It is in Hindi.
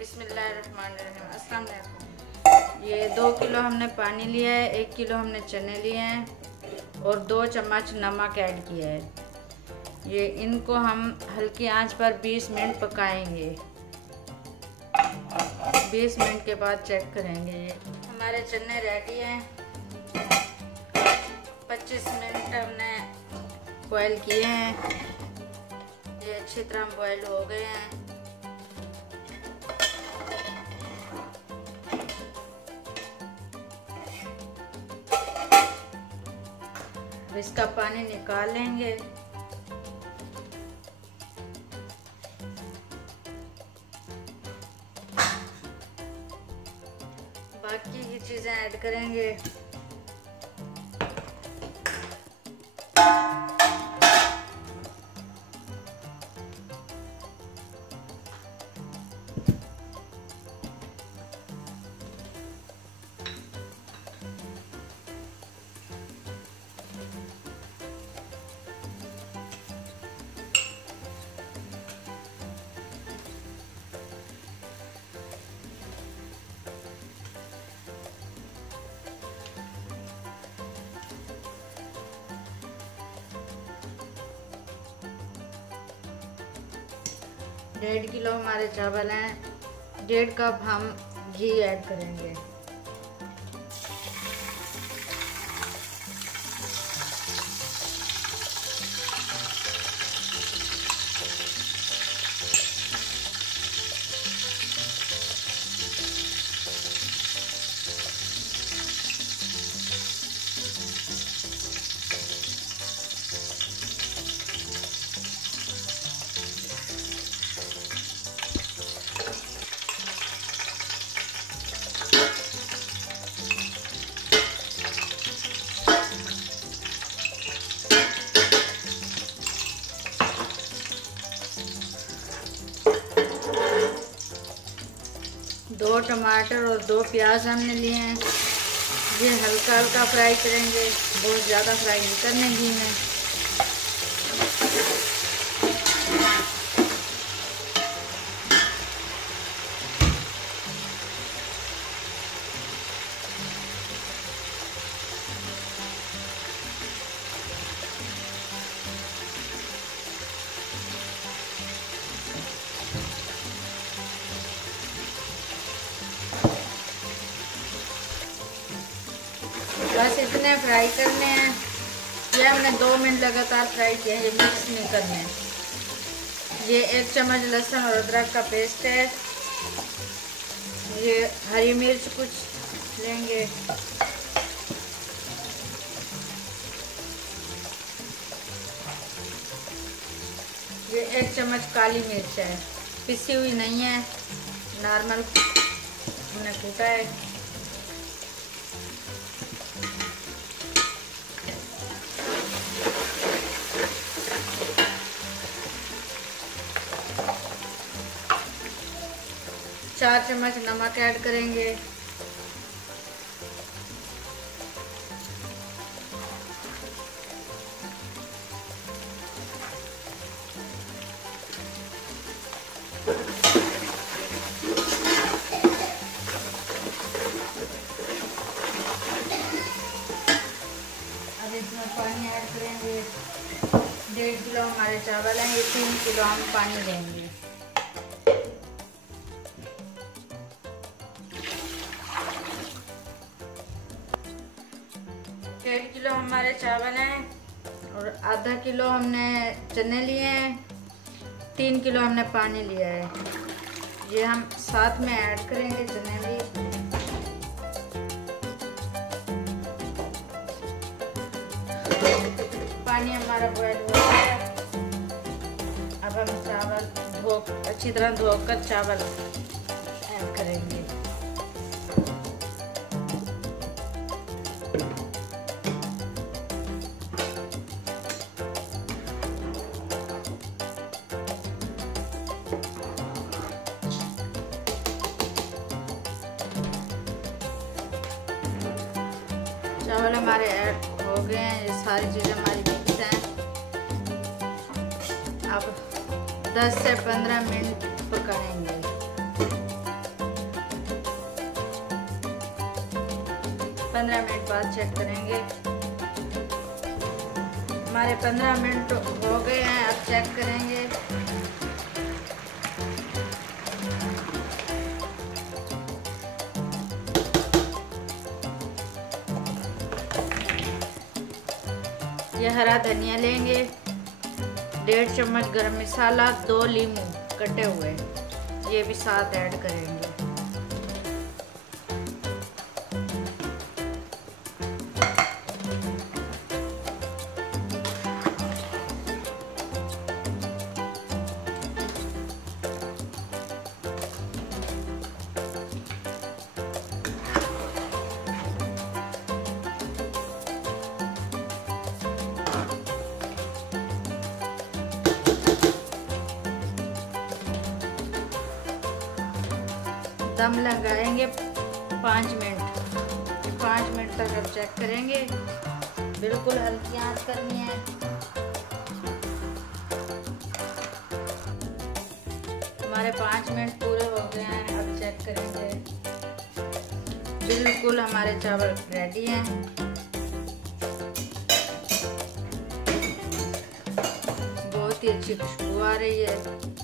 बिस्मिल्लाहिर्रहमानिर्रहीम। अस्सलाम वालेकुम। ये 2 किलो हमने पानी लिया है, 1 किलो हमने चने लिए हैं और 2 चम्मच नमक ऐड किया है। ये इनको हम हल्की आंच पर 20 मिनट पकाएंगे। 20 मिनट के बाद चेक करेंगे। ये हमारे चने रेडी हैं। 25 मिनट हमने बॉयल किए हैं। ये अच्छी तरह बॉयल हो गए हैं। इसका पानी निकाल लेंगे। बाकी की चीजें ऐड करेंगे। डेढ़ किलो हमारे चावल हैं। 1.5 कप हम घी ऐड करेंगे। दो टमाटर और 2 प्याज हमने लिए हैं। ये हल्का हल्का फ्राई करेंगे, बहुत ज़्यादा फ्राई नहीं करने घी में। बस इतने फ्राई करने हैं। ये हमने 2 मिनट लगातार फ्राई किया है। ये मिक्स नहीं करने हैं। ये 1 चम्मच लहसुन और अदरक का पेस्ट है। ये हरी मिर्च कुछ लेंगे। ये 1 चम्मच काली मिर्च है, पिसी हुई नहीं है, नॉर्मल हमने कूटा है। चार चम्मच नमक ऐड करेंगे। अब इसमें पानी ऐड करेंगे। 1.5 किलो हमारे चावल हैं। ये 3 किलो हम पानी देंगे। डेढ़ किलो हमारे चावल हैं और आधा किलो हमने चने लिए हैं। 3 किलो हमने पानी लिया है। ये हम साथ में ऐड करेंगे चने भी। पानी हमारा बॉयल हो गया है। अब हम चावल अच्छी तरह धोकर चावल ऐड करेंगे। चावल हमारे ऐड हो गए हैं। ये सारी चीज़ें हमारी मिक्स हैं। अब 10 से 15 मिनट पकाएंगे। 15 मिनट बाद चेक करेंगे। हमारे 15 मिनट हो गए हैं, अब चेक करेंगे। ये हरा धनिया लेंगे, 1.5 चम्मच गरम मसाला, 2 नींबू कटे हुए, ये भी साथ ऐड करेंगे। दम लगाएंगे 5 मिनट। 5 मिनट तक अब चेक करेंगे। बिल्कुल हल्की आंच करनी है। हमारे 5 मिनट पूरे हो गए हैं, अब चेक करेंगे। बिल्कुल हमारे चावल रेडी हैं। बहुत ही अच्छी खुशबू आ रही है।